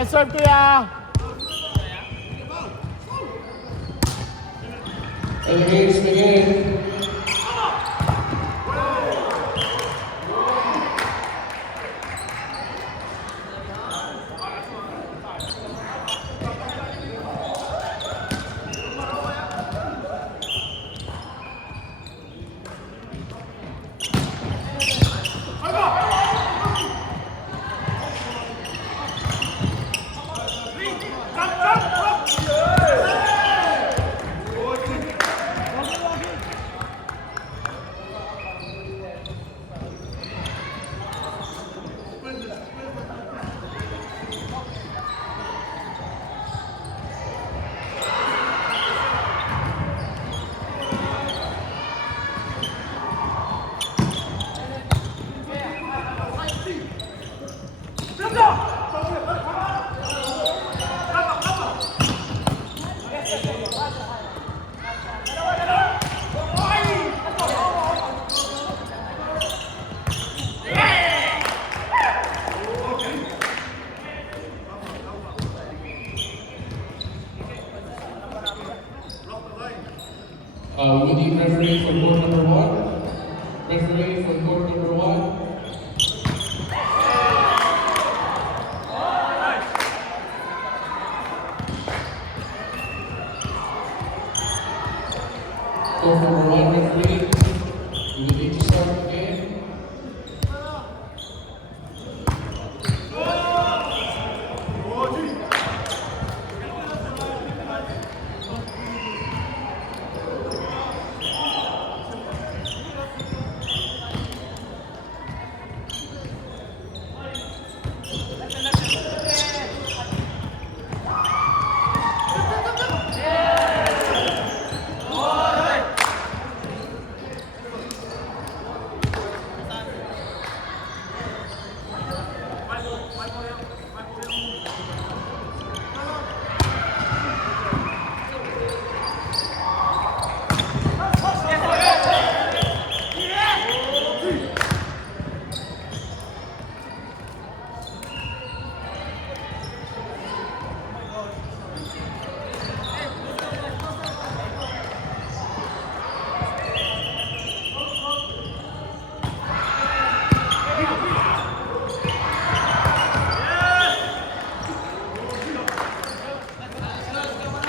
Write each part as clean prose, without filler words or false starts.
Nice serve, Kuya. And the games begin. We need referee for court number 1. Referee for court number 1. Court number 1 referee. We need to start the game.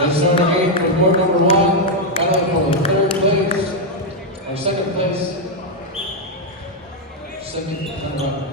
Let's start the game for court number 1. Battle for the 3rd place, or 2nd place. Second number.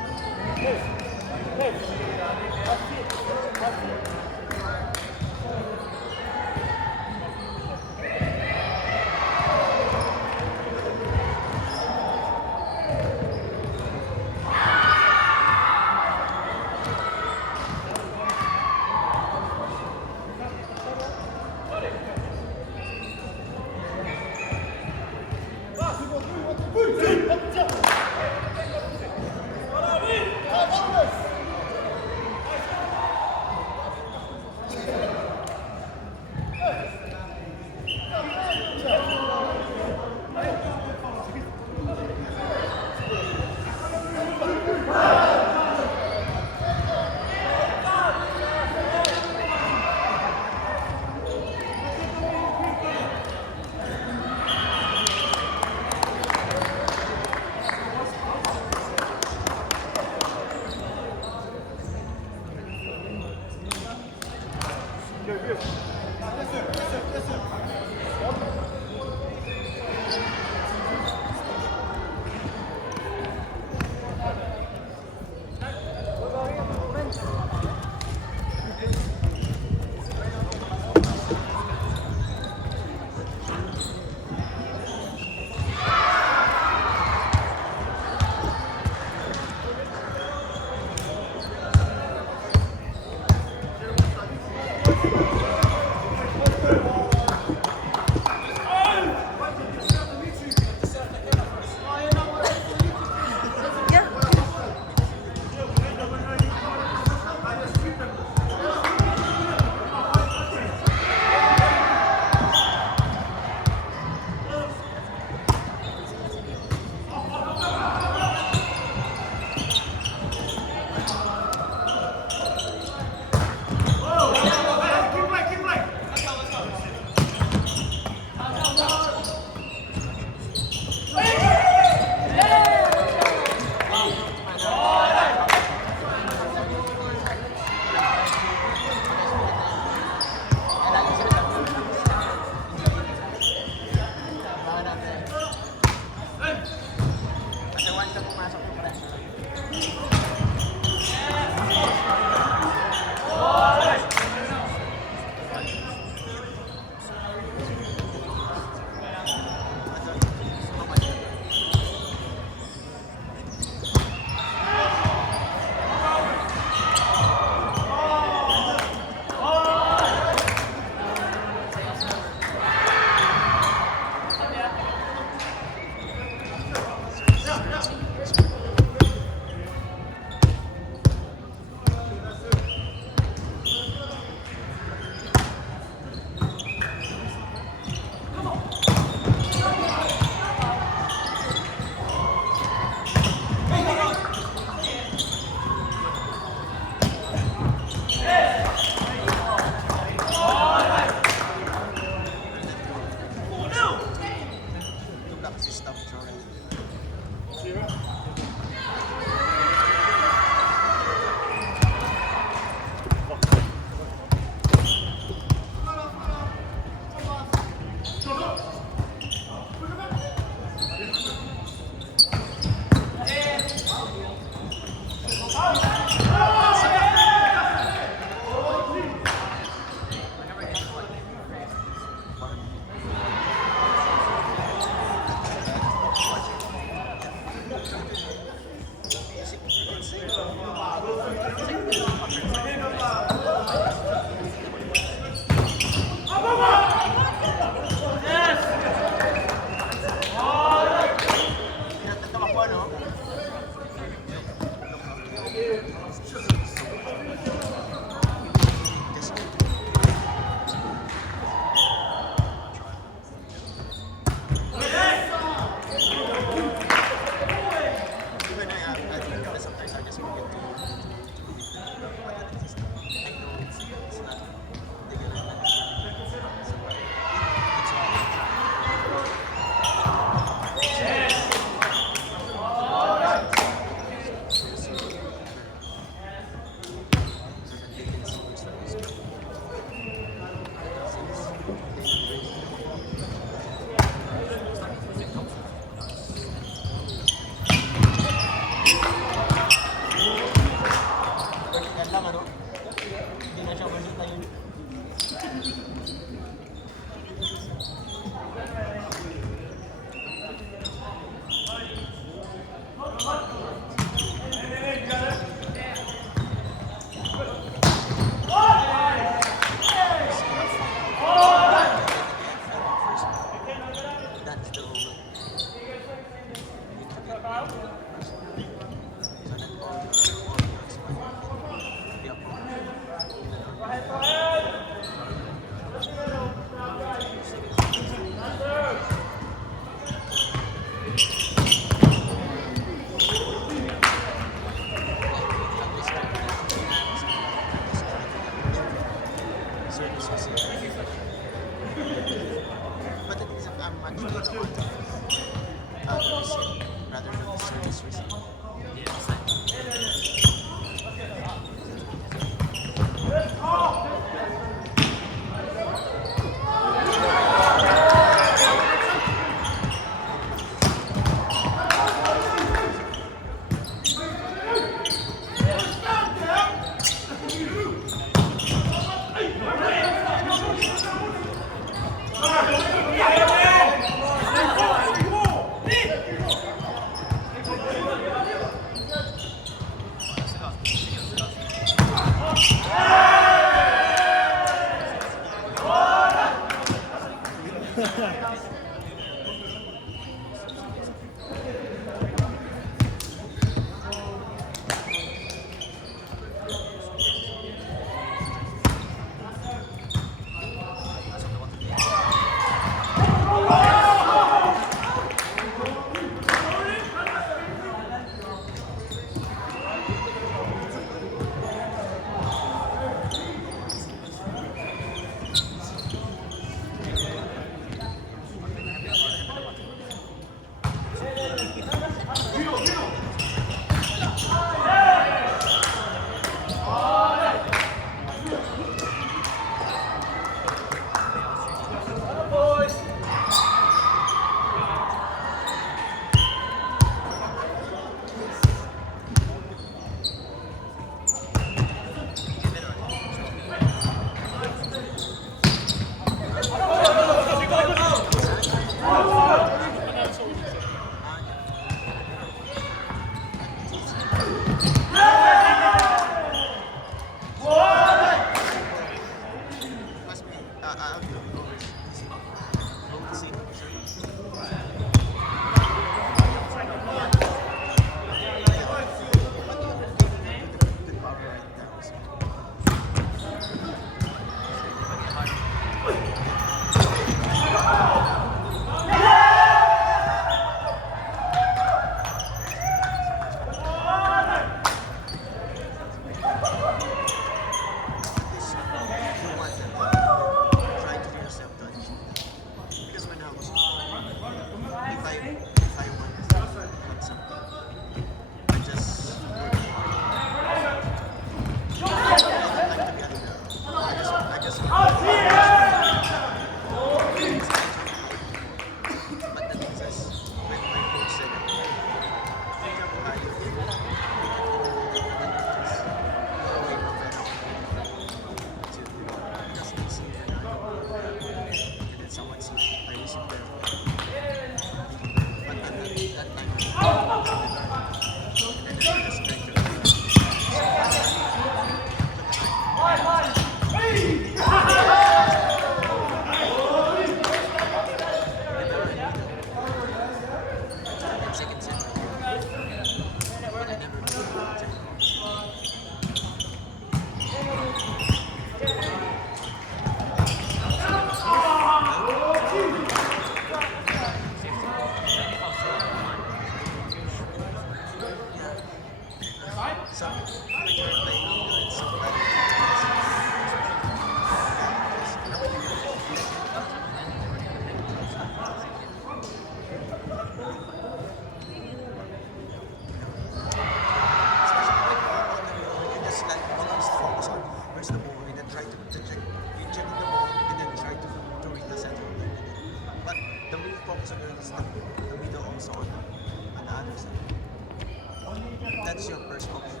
That's your first option.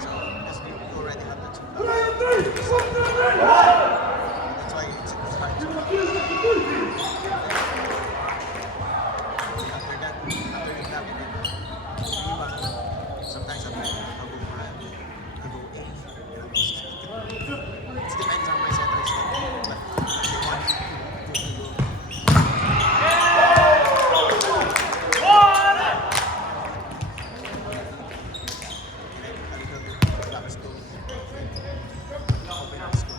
So, because you already have the two. That's why it's hard to. After that, after you tap it in, sometimes I'll go red, I'll go 8, I'll go 6. It depends on my setters. But they want to go. That was good. Open up school.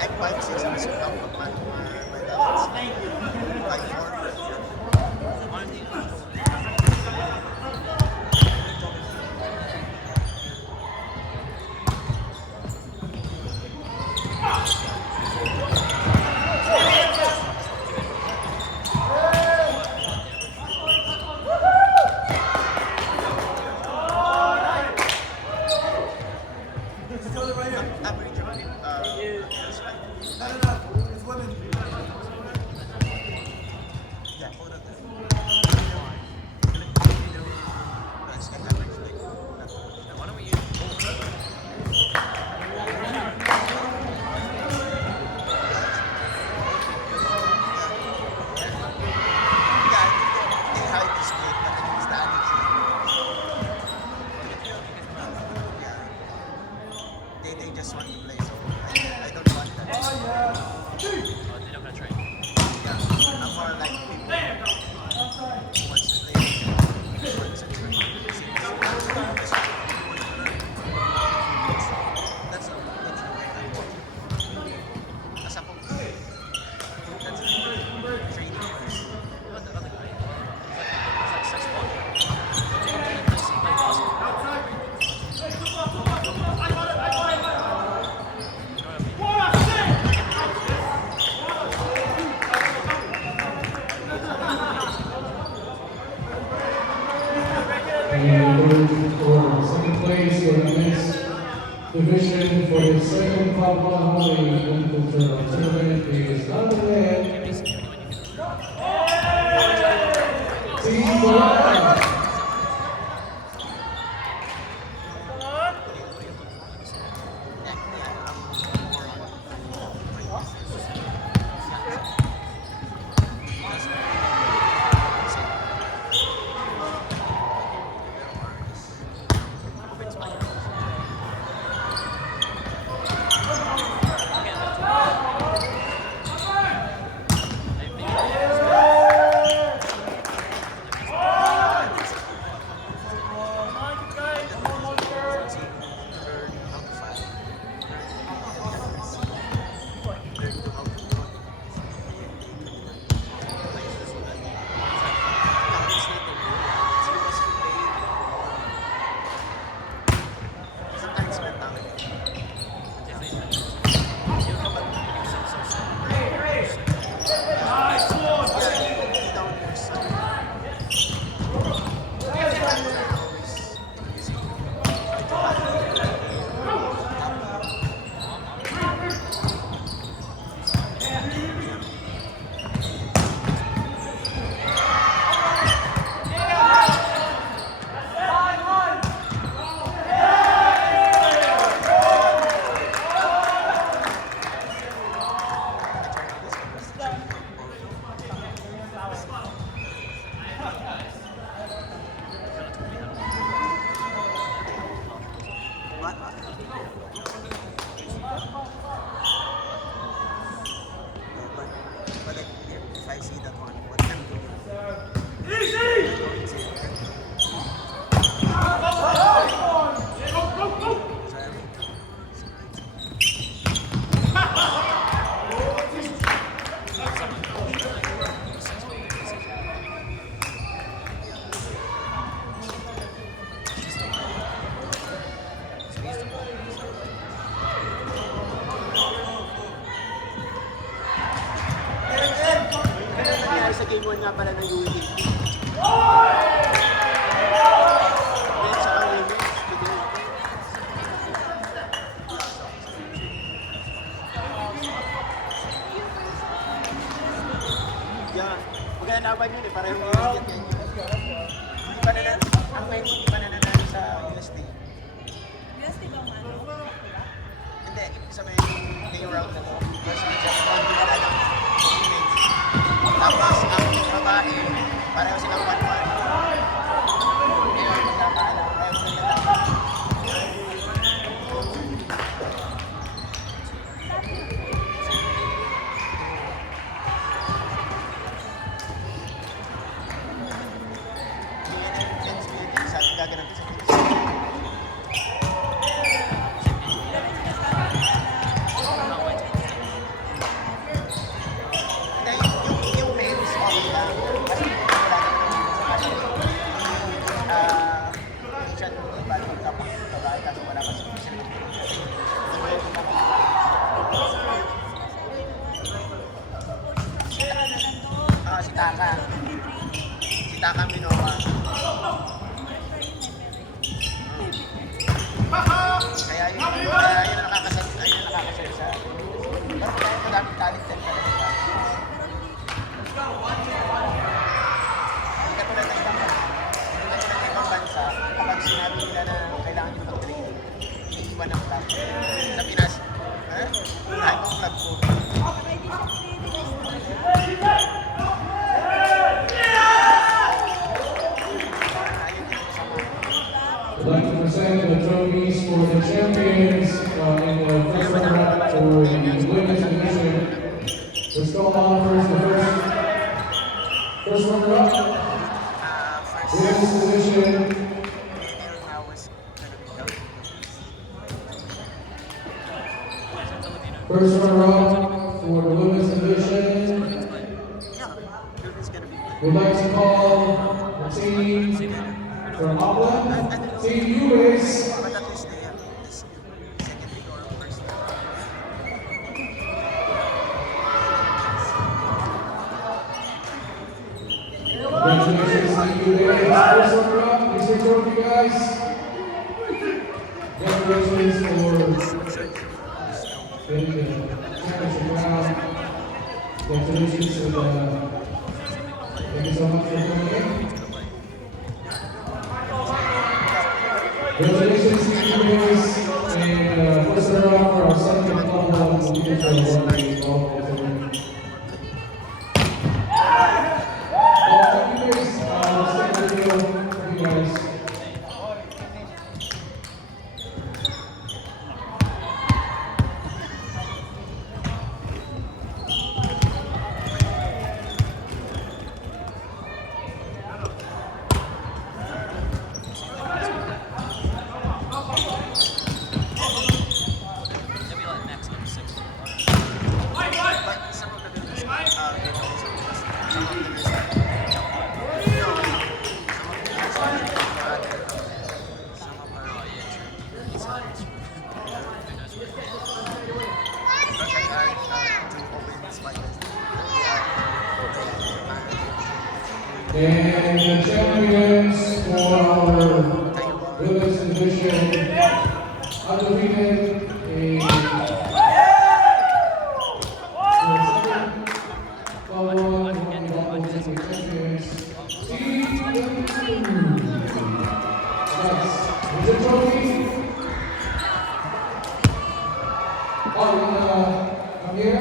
At 5-6, I'm still out of my levels. Like 4. Average of years, right? Yeah, hold on. That's the average, like, why don't we use Yeah, I think they hide this kid, but I think it's the attitude. Yeah. They just want to play, so I don't want that. They're not gonna try. Yeah, I'm more like people who wants to play. Wants to try. That's the way I want. As a coach, that's training first. What the other guy? It's like 6 months. He plays basketball. And for second place for the next division for the second Pop 100 tournament is none other than Team Black. game 1 nga pala ng UAP. Then sa women's today. Yeah, maganda naman yun eh, parehong USD at ganyan. Hindi pa nanalo, ang main hindi pa nanalo sa USD. USD ba man? Hindi, sa may ngayong round na to. First match, hindi na lang teammates. Tapos, ang babae, pareho silang 1-1. Ngayon, magkakaalam, pareho silang laban. Yan ang chance meeting sa ating gaganapin sa Philippines. Dahil yung males, okay lang. Kasi wala naman sa kasi. Minsan, iba naman kapag babae kaso wala kasi sila. Si Taka. Si Taka Minowa. Kaya yun ang nakakasal sa pero madaming talented talaga. Hindi katulad ng ibang bansa, kapag sinabi nila na kailangan nyo mag-train, iniiwan ng club. Sa Pinas, kahit ang club ko. I'd like to present the trophies for the champions in the first round for the women's division. Let's go on first, first runner up, women's division. First runner up for the women's division. We'd like to call the team from Auckland, Team US. But at least they have this second week or first week. Congratulations to you ladies. First runner up, here's your trophy, guys. Congratulations for getting the championship crown. Congratulations to thank you so much for coming in. Congratulations to you guys. And first runner up for our second club one will be the one we all thank you guys. Let's take the video for you guys. But some of the business, some of the And the champions for our women's division, undefeated in come here.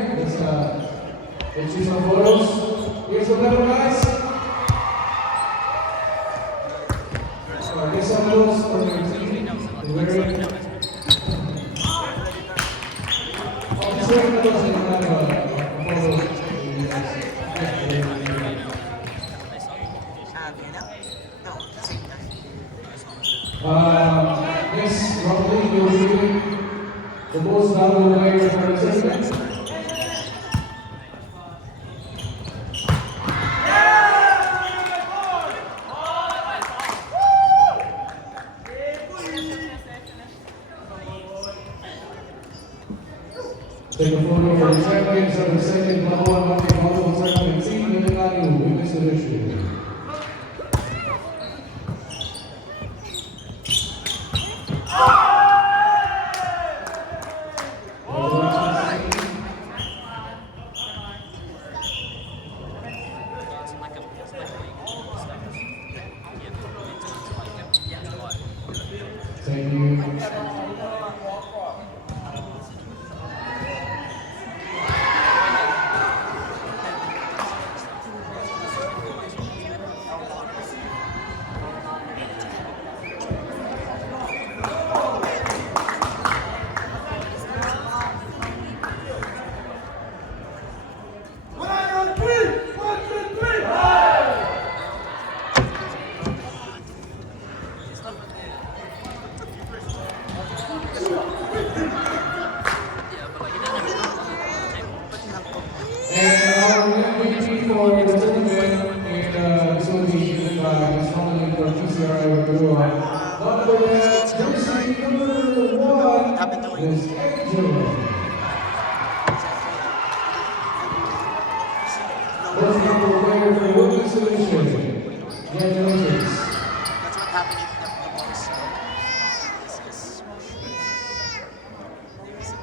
Let's see some photos. Here's the medal, guys. Get some medals for your team. Wearing. Just wearing medals and have a photo. Next, roughly, you'll be the most valuable player for the tournament. Take a photo for the champions of the second level 1 tournament team in the division. Thank you. And our MVP for the tournament in this will be given by Ms. Holland for TCRI Rua. Not for that, jersey number 1 is Angela. First number player for the women's division. Congratulations. That's what happened if the boys. Yes.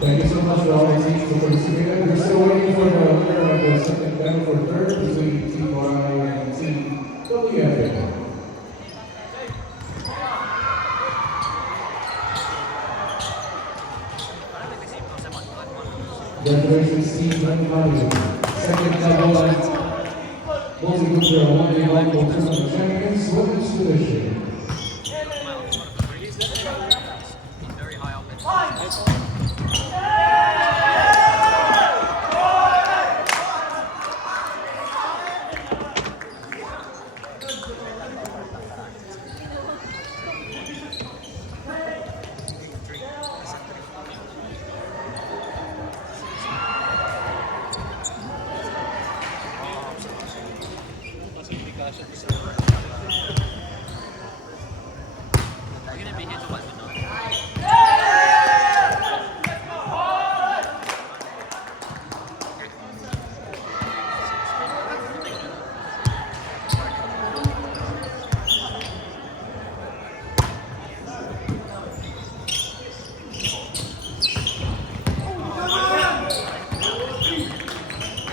Thank you so much for all the teams for participating. We're still waiting for the winner of the second battle for third between Team Y and Team WFA. Congratulations, Team WFA. Second level multi-group one-day volleyball tournament champions, women's division.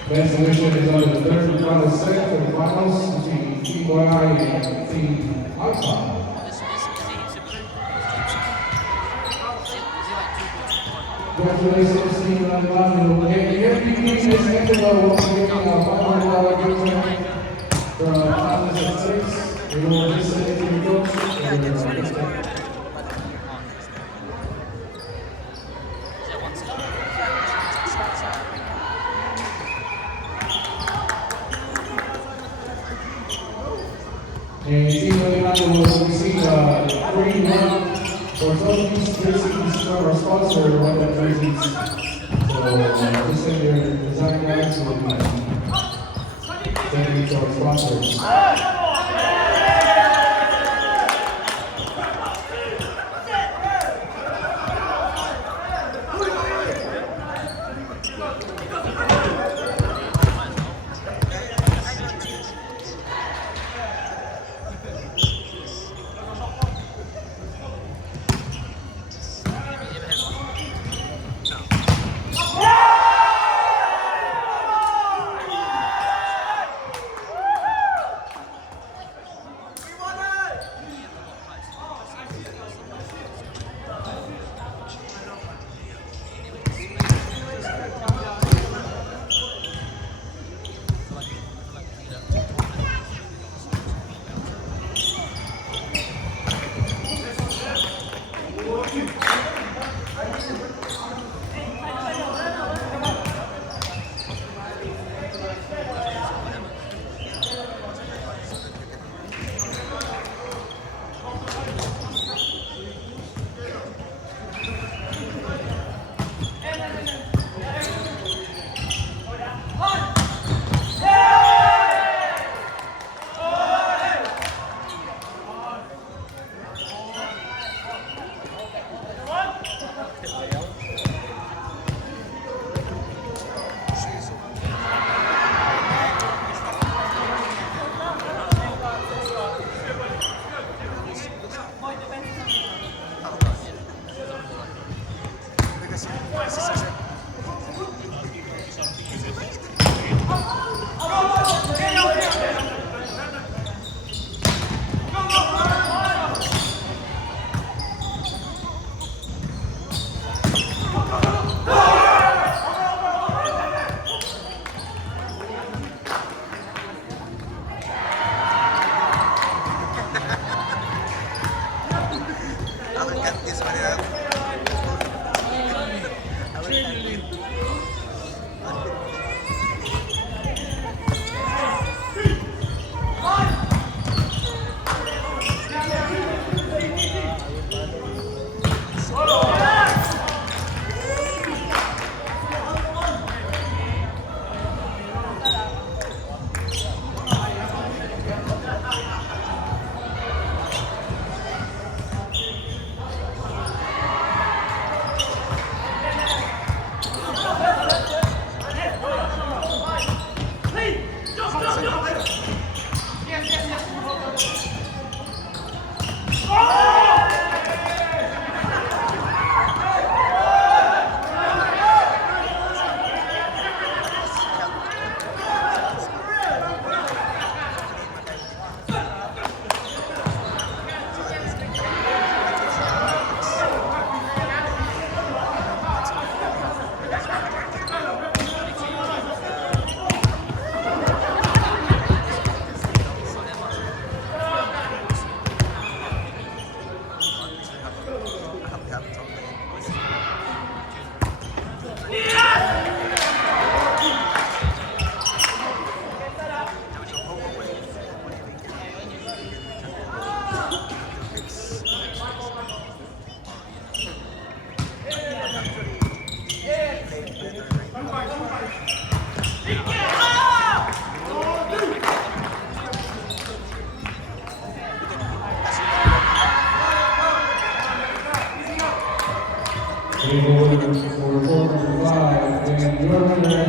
Men's division is on the third and final set for the finals between Team Y and Team Alpha. Congratulations, Team Alpha. And MVP is Angela once again a $500 gift from Thomas Athletics. We will listen to the coach. And Team Atlanta will receive a free one for Southeast Jerseys from our sponsor, one of the jerseys. So just send your design guys will be sending it to our sponsors. I will cut this one out. I will cut it. For number 5, and your winner,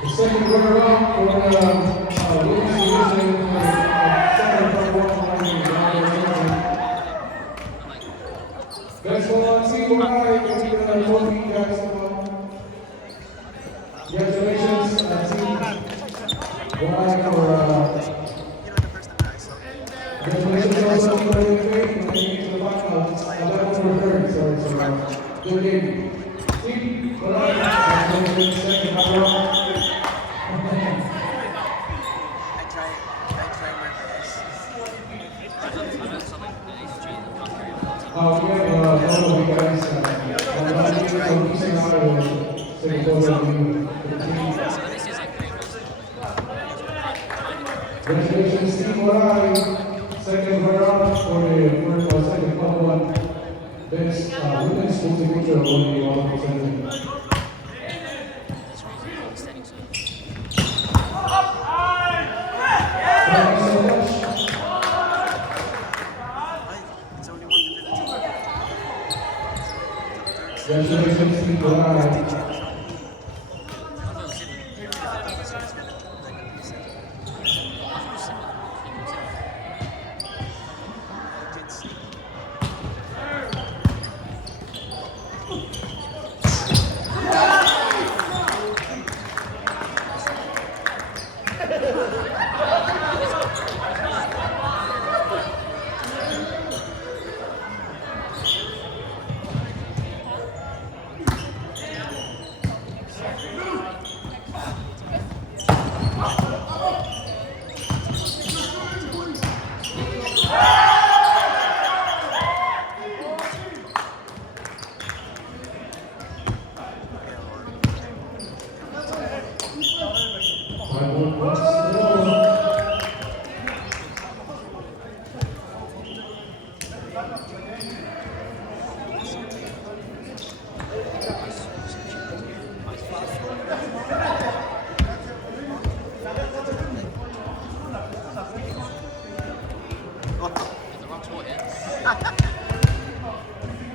the second runner-up for the women's division for center from Best one, Team Hawaii, with the Kobe Jackson. Congratulations, Team Hawaii congratulations also to the making it to the finals. 11-3, so good game. Team Hawaii, congratulations, second runner-up. We have photo of you guys. Take a photo of you. Congratulations, Team Hawaii. Second runner-up for the second number one best women's multi-feature on the all presented. Thank you so much. Congratulations, Team Hawaii.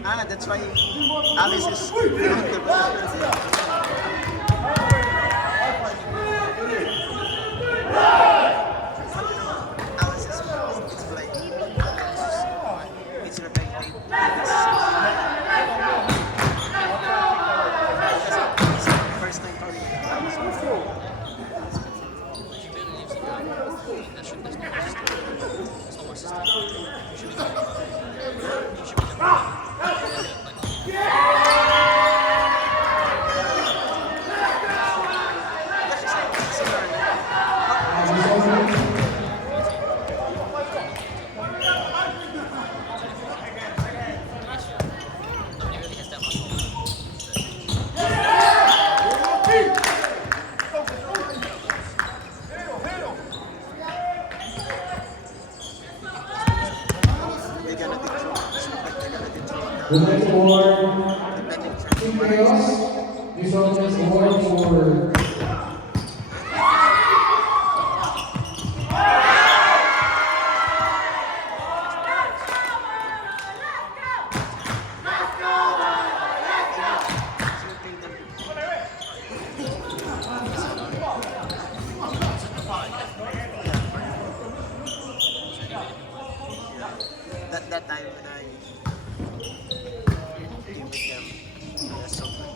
That's why Alice is on the Alice is it's like it's repetitive. It's first time for me. They're gonna control. They're gonna control The next award, the betting trend. Team Chaos, is on this award for That time when I came with them, I was so good.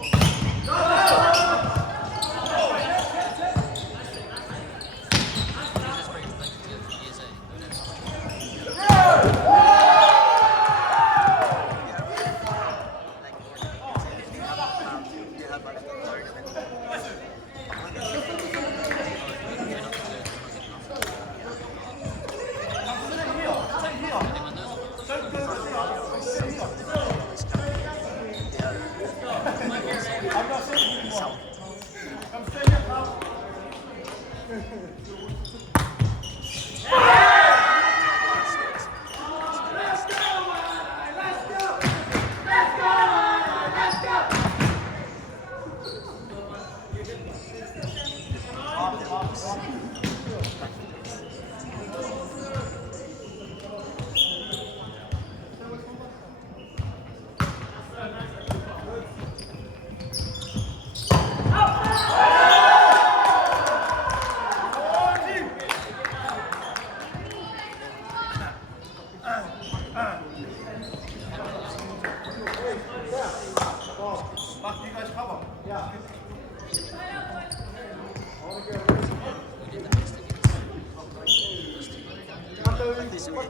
Like they have a little this way.